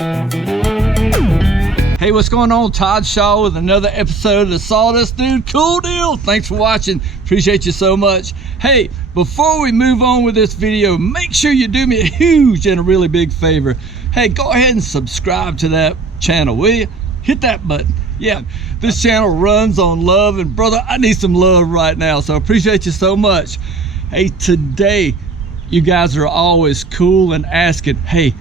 Hey, what's going on? Todd Shaw with another episode of the Sawdust Dude. Cool deal. Thanks for watching. Appreciate you so much. Hey, before we move on with this video, make sure you do me a huge and a really big favor. Hey, go ahead and subscribe to that channel, will you? Hit that button. Yeah, this channel runs on love, and brother, I need some love right now, so appreciate you so much. Hey, today, you guys are always cool and asking, hey,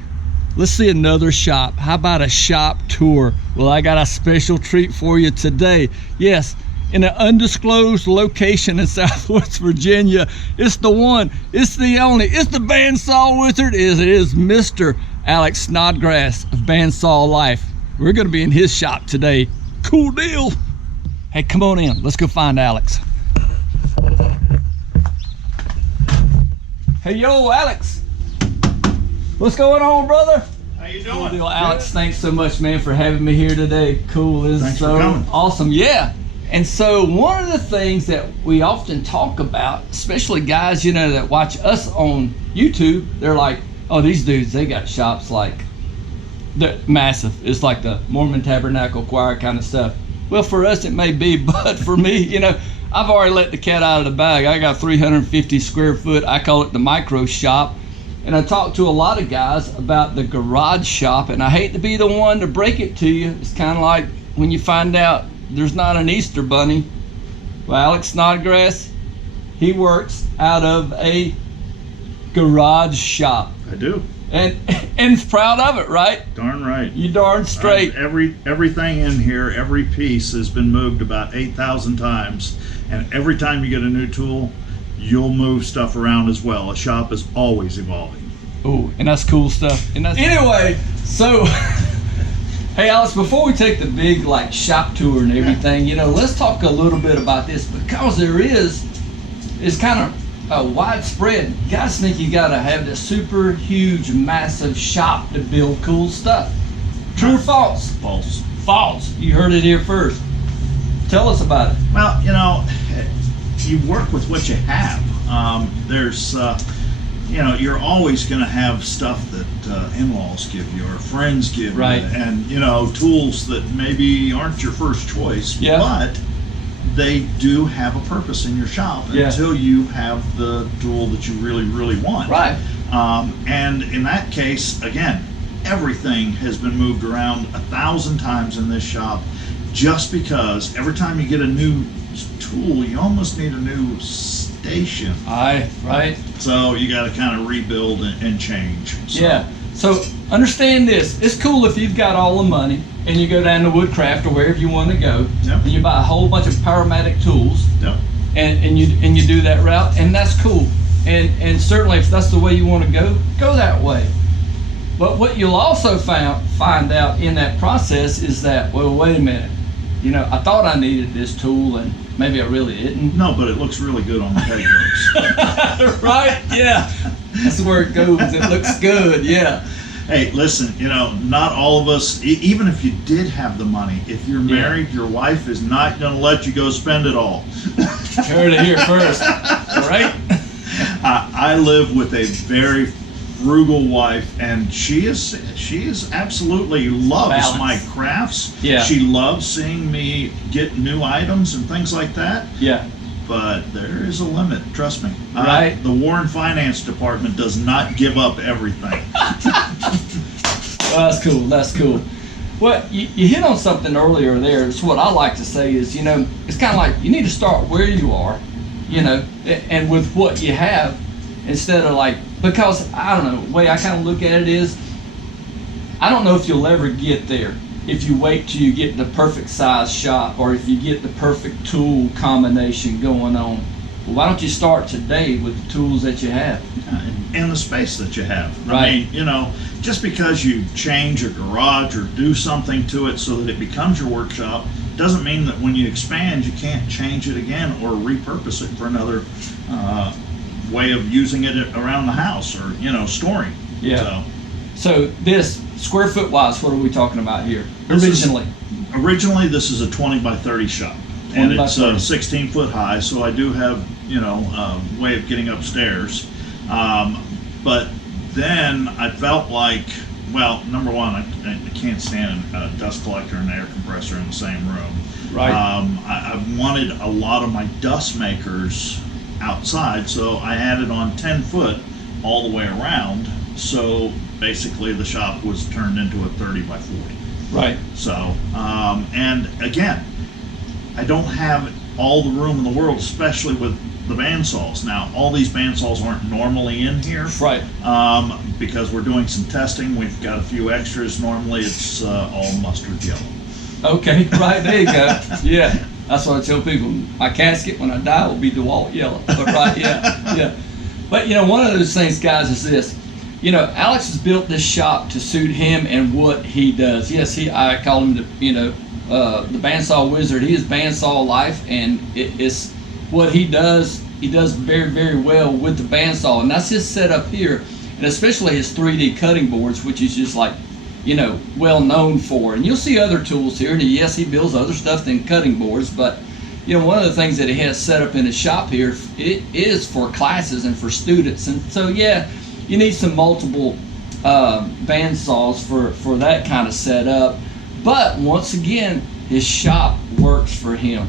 let's see another shop. How about a shop tour? Well, I got a special treat for you today. Yes, in an undisclosed location in Southwest Virginia. It's the one, it's the only, it's the bandsaw wizard. It is Mr. Alex Snodgrass of Bandsaw Life. We're gonna be in his shop today. Cool deal. Hey, come on in. Let's go find Alex. Hey, yo, Alex. What's going on, brother? How you doing? Cool deal, Alex. Good. Thanks so much, man, for having me here today. Cool. This is so awesome. Yeah. And so one of the things that we often talk about, especially guys, you know, that watch us on YouTube, they're like, oh, these dudes, they got shops like, they're massive. It's like the Mormon Tabernacle Choir kind of stuff. Well, for us it may be, but for me, you know, I've already let the cat out of the bag. I got 350 square foot. I call it the micro shop. And I talked to a lot of guys about the garage shop, and I hate to be the one to break it to you. It's kind of like when you find out there's not an Easter bunny. Well, Alex Snodgrass, he works out of a garage shop. I do. And is proud of it, right? Darn right. You darn straight. Everything in here, every piece has been moved about 8,000 times, and every time you get a new tool, you'll move stuff around as well. A shop is always evolving. Oh, and that's cool stuff. And that's anyway, so hey Alex, before we take the big like shop tour and everything, you know, let's talk a little bit about this, because it's kind of widespread. Guys think you gotta have this super huge, massive shop to build cool stuff. True or false? False. False. You heard it here first. Tell us about it. Well, you know, you work with what you have. You know, you're always going to have stuff that in-laws give you or friends give you, and you know, tools that maybe aren't your first choice, but they do have a purpose in your shop until you have the tool that you really want. Right. And in that case, again, everything has been moved around 1,000 times in this shop, just because every time you get a new tool, you almost need a new station. Right. So you got to kind of rebuild and change. So. Yeah. So understand this. It's cool if you've got all the money and you go down to Woodcraft or wherever you want to go, and you buy a whole bunch of Powermatic tools, and you do that route, and that's cool. And certainly if that's the way you want to go that way. But what you'll also find out in that process is that, well, wait a minute. You know, I thought I needed this tool, and maybe I really didn't. No, but it looks really good on the petticoats. Right? Yeah. That's where it goes. It looks good. Yeah. Hey, listen, you know, not all of us, even if you did have the money, if you're married, your wife is not going to let you go spend it all. Heard it here first. All right? I live with a very frugal wife, and she is absolutely loves my crafts. Yeah. She loves seeing me get new items and things like that. Yeah. But there is a limit, trust me. Right. The Warren Finance Department does not give up everything. Well, that's cool. That's cool. Well, you hit on something earlier there. It's what I like to say is, you know, it's kind of like you need to start where you are, you know, and with what you have, instead of like, because I don't know, the way I kind of look at it is, I don't know if you'll ever get there if you wait till you get the perfect size shop, or if you get the perfect tool combination going on. Well, why don't you start today with the tools that you have? And the space that you have. I mean, you know, just because you change a garage or do something to it so that it becomes your workshop, doesn't mean that when you expand, you can't change it again or repurpose it for another way of using it around the house, or, you know, storing. Yeah. So this, square foot wise, what are we talking about here? Originally this is a 20 by 30 shop, and it's 16 foot high, so I do have, you know, a way of getting upstairs. But then I felt like well, number one, I can't stand a dust collector and an air compressor in the same room. Right. I wanted a lot of my dust makers outside, so I added on 10 foot all the way around. So basically the shop was turned into a 30 by 40. Right. So, and again, I don't have all the room in the world, especially with the bandsaws. Now, all these bandsaws aren't normally in here. Right. Because we're doing some testing. We've got a few extras. Normally it's all mustard yellow. Okay, right, there you go. Yeah, that's what I tell people. My casket when I die will be DeWalt yellow. But right, yeah, yeah. But you know, one of those things, guys, is this. You know, Alex has built this shop to suit him and what he does. Yes, I call him the the bandsaw wizard. He is Bandsaw Life, and it's what he does. He does very, very well with the bandsaw, and that's his setup here, and especially his 3D cutting boards, which is just like, you know, well known for. And you'll see other tools here, and yes, he builds other stuff than cutting boards, but you know, one of the things that he has set up in his shop here, it is for classes and for students. And so yeah, you need some multiple bandsaws for that kind of setup. But once again, his shop works for him.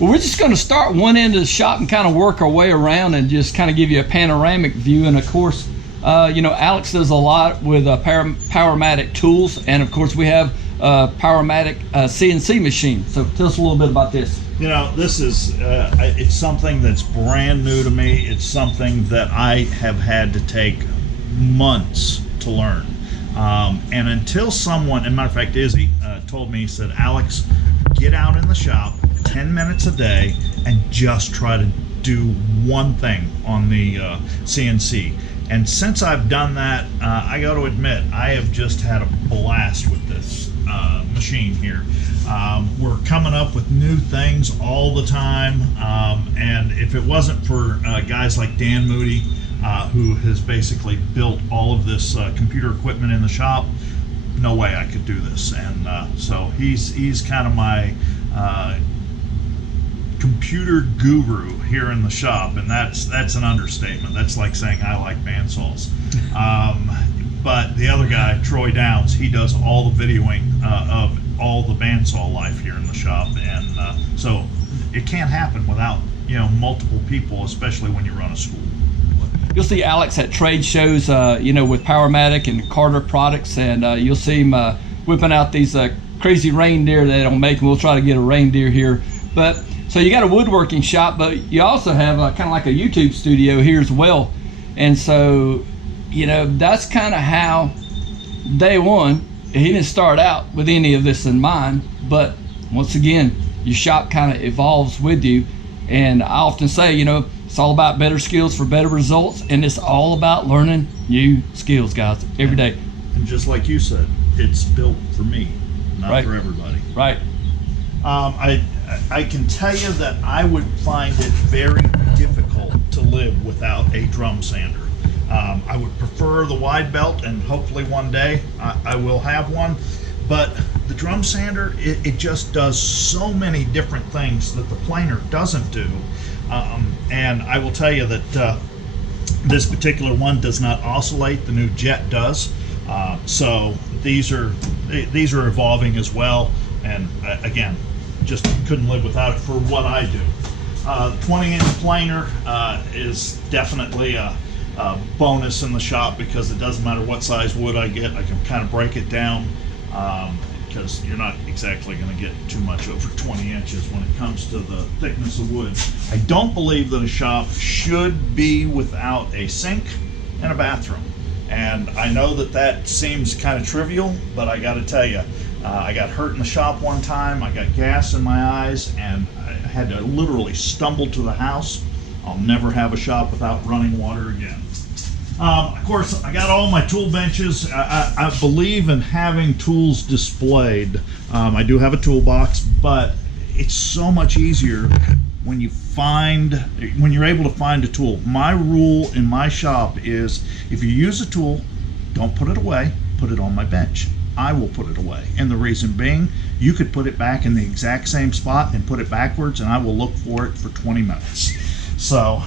Well, we're just going to start one end of the shop and kind of work our way around and just kind of give you a panoramic view. And of course, you know, Alex does a lot with Powermatic tools, and of course we have Powermatic CNC machine. So tell us a little bit about this. You know, this is it's something that's brand new to me. It's something that I have had to take months to learn. And until someone, as a matter of fact, Izzy told me, he said, Alex, get out in the shop 10 minutes a day and just try to do one thing on the CNC. And since I've done that, I got to admit, I have just had a blast with this machine here. We're coming up with new things all the time, and if it wasn't for guys like Dan Moody, who has basically built all of this computer equipment in the shop, no way I could do this. And so he's kind of my computer guru here in the shop, and that's an understatement. That's like saying I like bandsaws. But the other guy, Troy Downs, he does all the videoing of all the Bandsaw Life here in the shop, and so it can't happen without, you know, multiple people, especially when you run a school. You'll see Alex at trade shows, you know, with Powermatic and Carter products, and you'll see him whipping out these crazy reindeer that they don't make, and we'll try to get a reindeer here. But so you got a woodworking shop, but you also have kind of like a YouTube studio here as well. And so, you know, that's kind of how day one, he didn't start out with any of this in mind, but once again, your shop kind of evolves with you. And I often say, you know, it's all about better skills for better results, and it's all about learning new skills, guys, every day. And just like you said, it's built for me, not right. for everybody. Right. I can tell you that I would find it very difficult to live without a drum sander. I would prefer the wide belt, and hopefully one day I will have one. But the drum sander, it just does so many different things that the planer doesn't do. And I will tell you that this particular one does not oscillate. The new Jet does. So these are evolving as well. And again, just couldn't live without it for what I do. 20-inch planer is definitely a bonus in the shop, because it doesn't matter what size wood I get, I can kind of break it down, because you're not exactly going to get too much over 20 inches when it comes to the thickness of wood. I don't believe that a shop should be without a sink and a bathroom. And I know that that seems kind of trivial, but I got to tell you, I got hurt in the shop one time. I got gas in my eyes, and I had to literally stumble to the house. I'll never have a shop without running water again. Of course, I got all my tool benches. I believe in having tools displayed. I do have a toolbox, but it's so much easier when you're able to find a tool. My rule in my shop is, if you use a tool, don't put it away, put it on my bench. I will put it away. And the reason being, you could put it back in the exact same spot and put it backwards, and I will look for it for 20 minutes. So,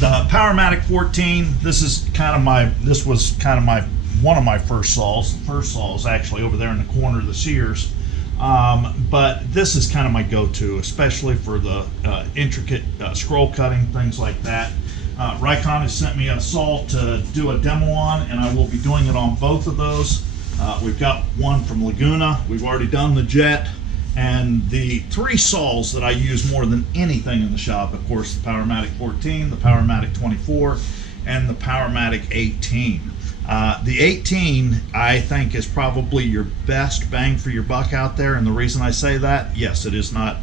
The Powermatic 14. This was kind of one of my first saws. The first saw is actually over there in the corner of the Sears. But this is kind of my go-to, especially for the intricate scroll cutting, things like that. Rikon has sent me a saw to do a demo on, and I will be doing it on both of those. We've got one from Laguna. We've already done the Jet. And the 3 saws that I use more than anything in the shop, of course, the Powermatic 14, the Powermatic 24, and the Powermatic 18. The 18, I think, is probably your best bang for your buck out there. And the reason I say that, yes, it is not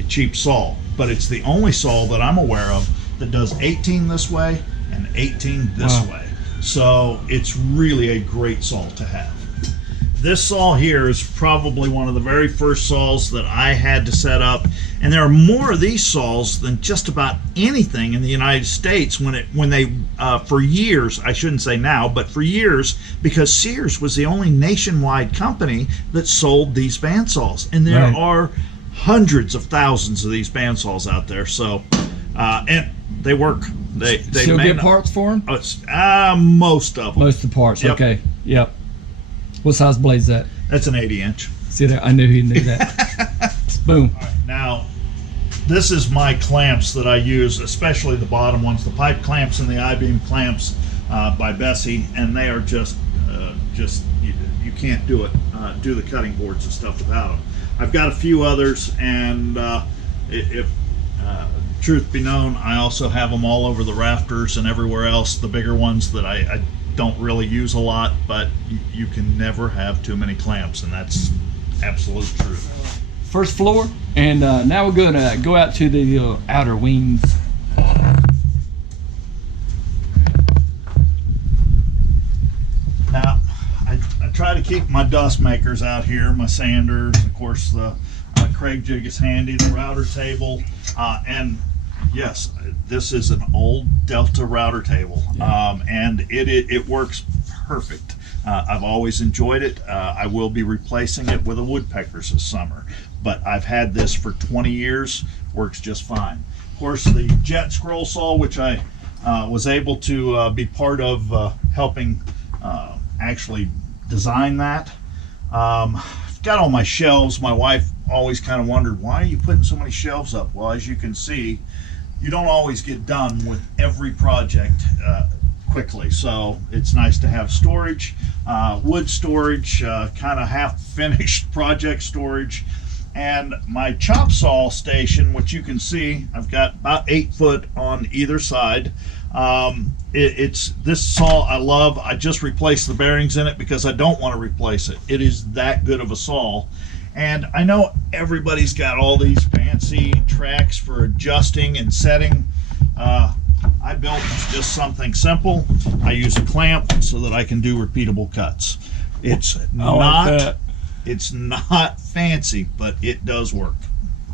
a cheap saw, but it's the only saw that I'm aware of that does 18 this way and 18 this way. So it's really a great saw to have. This saw here is probably one of the very first saws that I had to set up, and there are more of these saws than just about anything in the United States when they for years, I shouldn't say now, but for years, because Sears was the only nationwide company that sold these bandsaws, and there are hundreds of thousands of these bandsaws out there. So and they work. They still get parts for them? Most of them. Most of the parts. Yep. Okay. Yep. What size blade's that? That's an 80-inch. See there? I knew he knew that. Boom. All right, now, this is my clamps that I use, especially the bottom ones, the pipe clamps and the I-beam clamps by Bessie, and they are just you can't do the cutting boards and stuff without them. I've got a few others, and if truth be known, I also have them all over the rafters and everywhere else, the bigger ones that I don't really use a lot, but you can never have too many clamps, and that's absolute truth. First floor, and now we're going to go out to the outer wings. Now, I try to keep my dust makers out here, my sanders, of course the Craig jig is handy, the router table, and yes, this is an old Delta router table, and it works perfect. I've always enjoyed it. I will be replacing it with a woodpeckers this summer, but I've had this for 20 years, works just fine. Of course, the Jet scroll saw, which I was able to be part of helping actually design that. I've got all my shelves. My wife always kind of wondered, why are you putting so many shelves up? Well, as you can see, you don't always get done with every project quickly, so it's nice to have storage, wood storage, kind of half-finished project storage, and my chop saw station, which you can see, I've got about 8 foot on either side. It's this saw I love. I just replaced the bearings in it because I don't want to replace it. It is that good of a saw. And I know everybody's got all these fancy tracks for adjusting and setting. I built just something simple. I use a clamp so that I can do repeatable cuts. It's not fancy, but it does work.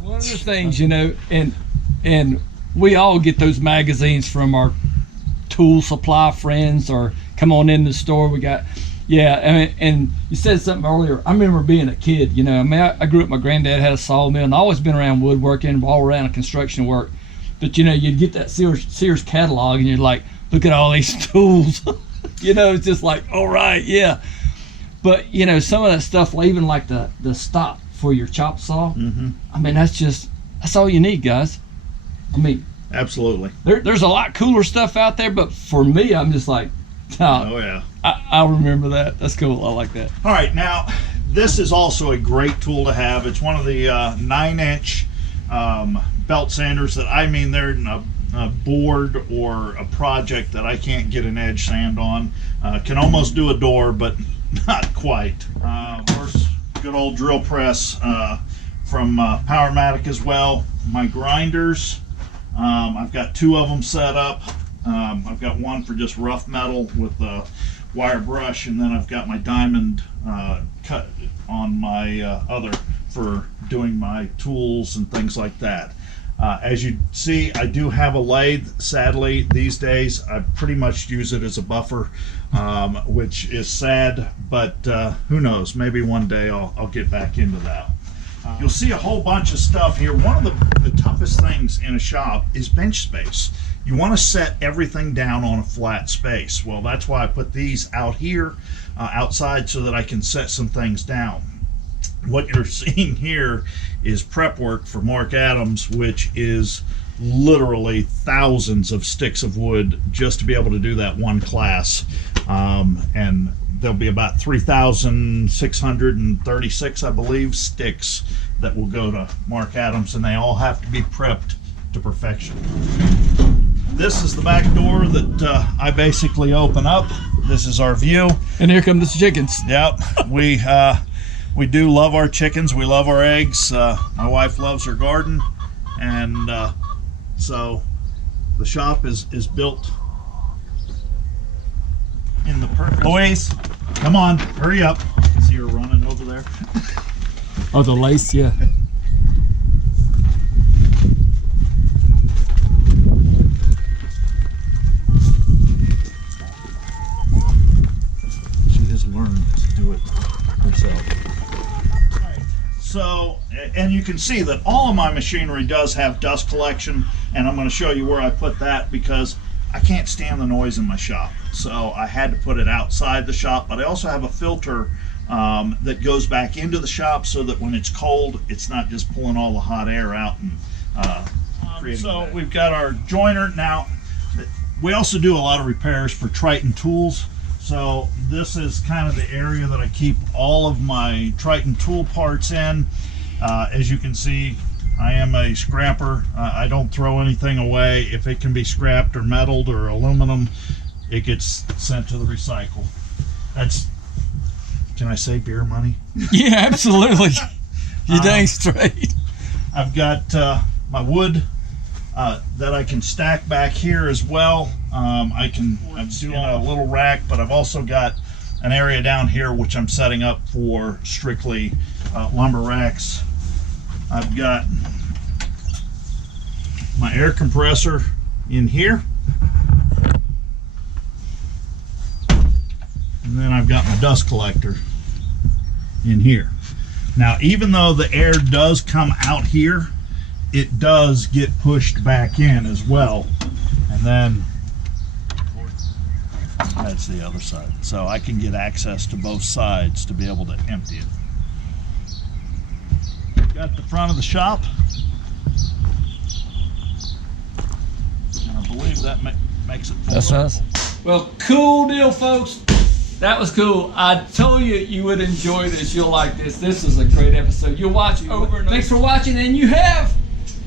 One of the things, you know, and we all get those magazines from our tool supply friends, or come on in the store. We got, and you said something earlier. I remember being a kid, you know, I mean, I grew up, my granddad had a sawmill, and I always been around woodworking, all around construction work. But you know, you'd get that Sears catalog, and you're like, look at all these tools. You know, it's just like, all right, yeah. But you know, some of that stuff, even like the stop for your chop saw, I mean, that's all you need, guys. I mean, absolutely. There's a lot cooler stuff out there, but for me, I'm just like, oh yeah, I remember that. That's cool. I like that. All right, now this is also a great tool to have. It's one of the 9-inch belt sanders that, I mean, they're in a board or a project that I can't get an edge sand on. Can almost do a door, but not quite. Of course, good old drill press from Powermatic as well. My grinders, I've got 2 of them set up. I've got one for just rough metal with a wire brush, and then I've got my diamond cut on my other for doing my tools and things like that. As you see, I do have a lathe. Sadly, these days I pretty much use it as a buffer, which is sad, but who knows, maybe one day I'll get back into that. You'll see a whole bunch of stuff here. One of the toughest things in a shop is bench space. you want to set everything down on a flat space. Well, that's why I put these out here outside so that I can set some things down. What you're seeing here is prep work for Mark Adams, which is literally thousands of sticks of wood just to be able to do that one class. And there'll be about 3,636, I believe, sticks that will go to Mark Adams, and they all have to be prepped to perfection. This is the back door that I basically open up. This is our view. And here come the chickens. Yep, we do love our chickens. We love our eggs. My wife loves her garden, and so the shop is built in the perfect. Boys, come on, hurry up. See her running over there. Oh, the lace, yeah. She has learned to do it herself. So, and you can see that all of my machinery does have dust collection, and I'm going to show you where I put that because I can't stand the noise in my shop. So I had to put it outside the shop, but I also have a filter that goes back into the shop so that when it's cold, it's not just pulling all the hot air out and creating. So we've got our joiner. Now, we also do a lot of repairs for Triton Tools. So this is kind of the area that I keep all of my Triton tool parts in. As you can see, I am a scrapper. I don't throw anything away. If it can be scrapped or metalled or aluminum, it gets sent to the recycle. That's, can I say beer money? Yeah, absolutely. You dang straight. I've got my wood that I can stack back here as well. I'm doing a little rack, but I've also got an area down here which I'm setting up for strictly lumber racks. I've got my air compressor in here, and then I've got my dust collector in here. Now, even though the air does come out here, it does get pushed back in as well, and then that's the other side, so I can get access to both sides to be able to empty it. Got the front of the shop, and I believe that makes it full. That's us. Well, cool deal, folks. That was cool. I told you you would enjoy this. You'll like this. This is a great episode. You'll watch it over and over. Thanks for watching, and you have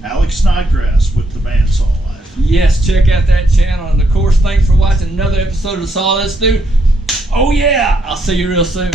Alex Snodgrass with the Bandsaw Life. Yes, check out that channel, and of course, thanks for watching another episode of Saw This Dude. Oh yeah, I'll see you real soon.